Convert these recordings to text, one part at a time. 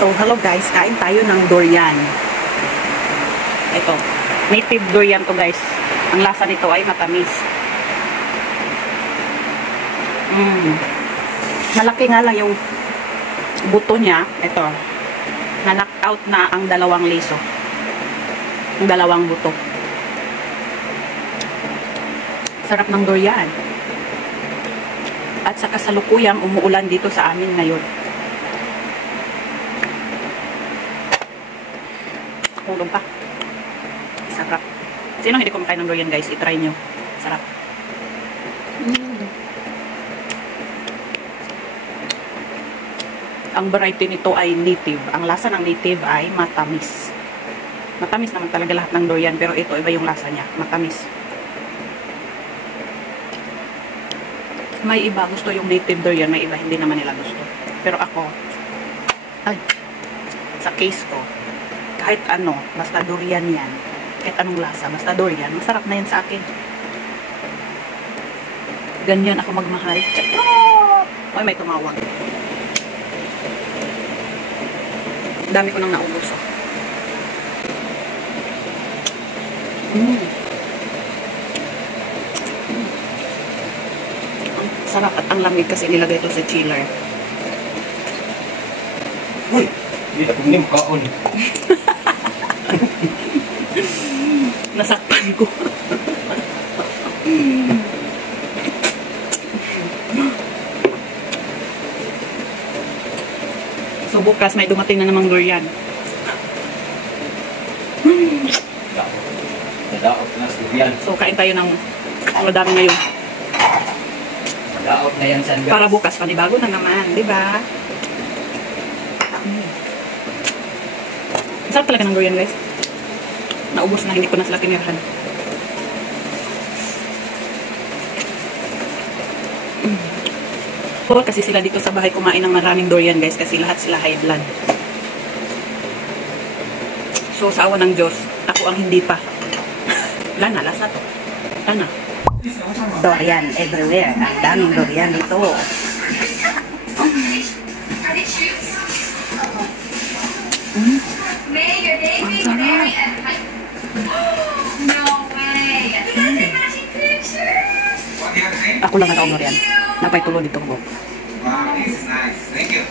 So, hello guys, kain tayo ng durian. Ito, native durian to guys. Ang lasa nito ay matamis. Malaki nga lang yung buto niya. Ito, na-knock out na ang dalawang liso. Ang dalawang buto. Sarap ng durian. At sa kasalukuyang umuulan dito sa amin ngayon. Hulong pa. Sarap. Sino hindi kumakain ng durian guys? I-try nyo. Sarap. Ang variety nito ay native. Ang lasa ng native ay matamis. Matamis naman talaga lahat ng durian. Pero ito, iba yung lasa niya. Matamis. May iba gusto yung native durian. May iba hindi naman nila gusto. Pero ako, sa case ko, kahit ano, basta durian yan. Kahit anong lasa, basta durian. Masarap na yan sa akin. Ganyan ako magmahal. Ay, may tumawag. Dami ko nang naubos. Ang sarap at ang lamig kasi nilagay ito sa chiller. Uy! Hindi na puminim kaon. Nasakpan ko. So bukas may dumating na namang durian. Nadaot na sa durian. So kain tayo ng madami ngayon. Nadaot na yan sa durian. Para bukas panibago na naman, di ba? Sarap talaga ng durian guys. Naubos na, hindi ko na sila tinirahan. Puro kasi sila dito sa bahay kumain ng maraming durian guys kasi lahat sila high blood. So sa awa ng Diyos, ako ang hindi pa. Wala na, last na to. Wala na. Durian everywhere. Ang daming durian dito. Ako lang nakaong durian. Napay tulo dito ko. Wow, this is nice. Thank you.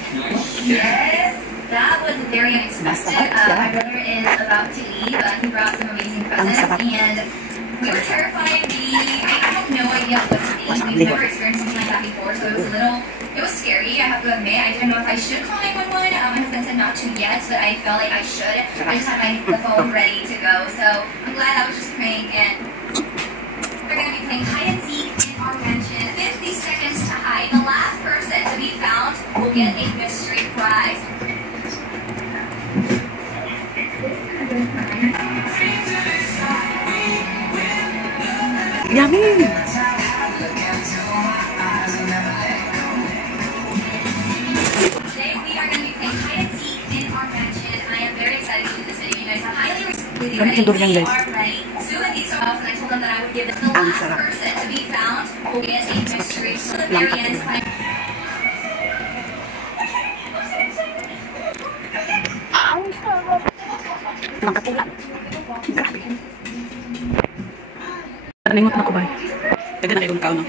Yes, that was very unexpected. My brother is about to leave. He brought some amazing presents, and we were terrified. I had no idea what to eat. We've never experienced something like that before, so it was scary. I have to admit, I didn't know if I should call 911. My husband said not to yet, but I felt like I should. I just had the phone ready to go, so I'm glad I was just praying. And we're going to be playing hide and seek in our mansion. 50 seconds to hide. The last person to be found will get a mystery prize. Yummy! Today we are going to be playing hide and seek in our mansion. I am very excited to do this video. You guys are highly ready. We are ready. Sue and these and I told them that I would give it the last person to be found will get a mystery. So the very end is fine. Nakatulan. Grabe. Naningot na ko ba? Taga na kayong kao, no?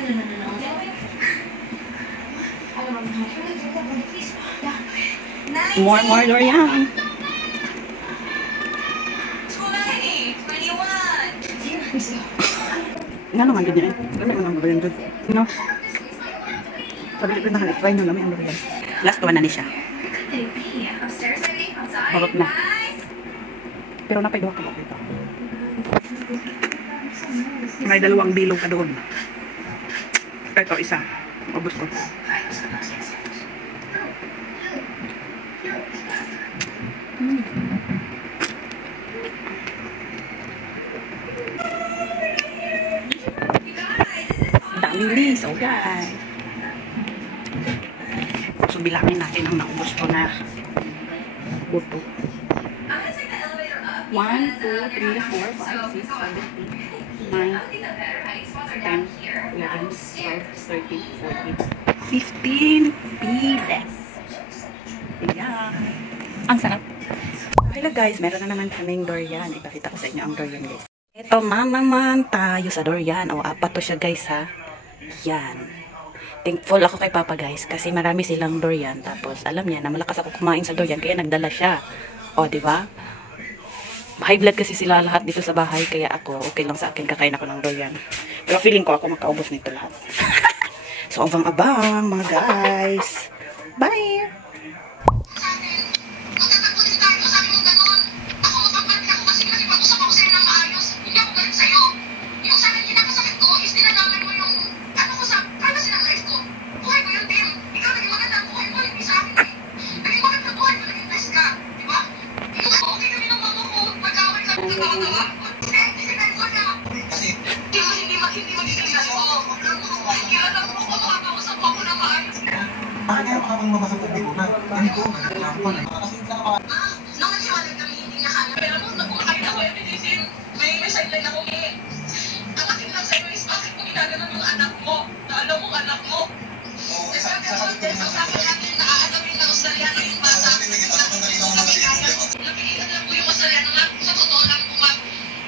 More durian. 20, 21. Nga naman ganyan. Lami ko ng durian dyan. No? Sabi ko na try nyo lami ang durian. Last one na ni siya. Harap na. Pero napay duha ka ba dito? May dalawang bilog ka doon. Ito, isa. Mabos ko. Daming liso, guys. So, bilangin natin ang naubos ko na buto. 1, 2, 3, 4, 5, 6, 7, 8, 9, 10, 11, 12, 13, 14, 15, 15 pieces. Ayan. Ang sarap. Hello guys, meron na naman kaming durian. Ipakita ko sa inyo ang durian guys. Ito naman tayo sa durian. O, apat to siya guys ha. Yan. Thankful ako kay Papa guys kasi marami silang durian. Tapos alam niya na malakas ako kumain sa durian kaya nagdala siya. O, di ba? High blood kasi sila lahat dito sa bahay kaya ako okay lang sa akin kakain ako ng durian. Pero feeling ko ako makaubos nito lahat. So, abang-abang mga guys. Bye!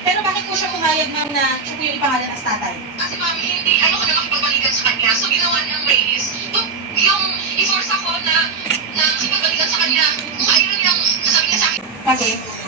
Pero bakit po siya pumayag, ma'am, na siya po yung ipangalan as tatay? Kasi mami, hindi, ayoko na makipagbalikan sa kanya. So, ginawa niyang way is, yung i-force ako na makipagbalikan sa kanya. Kung ayaw niyang sasabihin sa akin. Bakit?